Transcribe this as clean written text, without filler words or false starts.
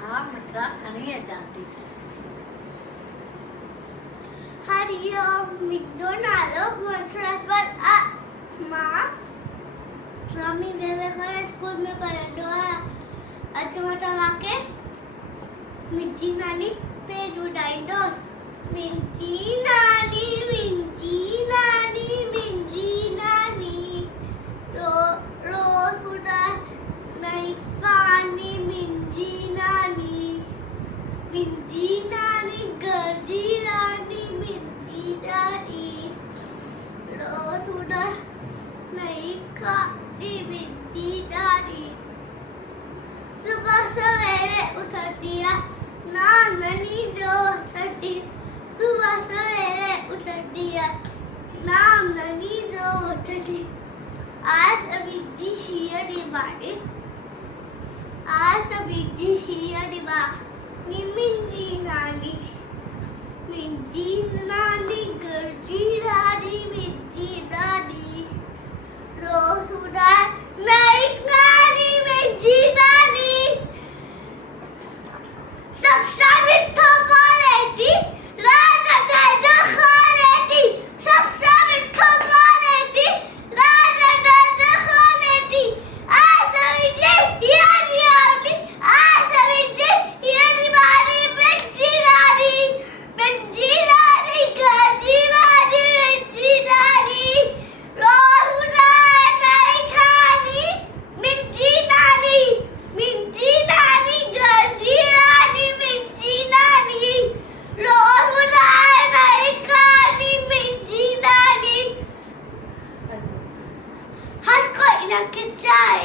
हाँ मटरा खानी है जानती थी। हरिओम मित्रों नालो पर माँ स्वामी विवेकानंद स्कूल में पढ़ो अच्छा वाके मिर्ची नानी पे जुड़ाइंदो मिर्ची नानी तो रोज उड़ा नहीं पानी मिर्ची नानी गर्दी रानी मिर्ची नानी रोज उड़ा नहीं खाती मिर्ची नानी सुबह सवेरे उठती है ना ननी जो उठती सुबह सवेरे उठती है ना ननी जो उठती आज अभी दी शियरी बाड़ी आज अभी दी शियरी बाड़ी मिंजी नानी गर्दी रानी मिंजी नानी रोज उड़ा नहीं खानी मिंजी नानी सबसे मिठा पालेटी राजा राजा खा लेती सबसे मिठा पालेटी राजा राजा खा लेती आज मुझे याद आती आज मुझे याद बारी मिंजी नानी गर्दी रानी मिंजी नानी रोज उड़ा नहीं खानी मिंजी नानी गर्दी रानी मिंजी नानी रोज उड़ा नहीं खानी मिंजी नानी हर कोई ना के चाहे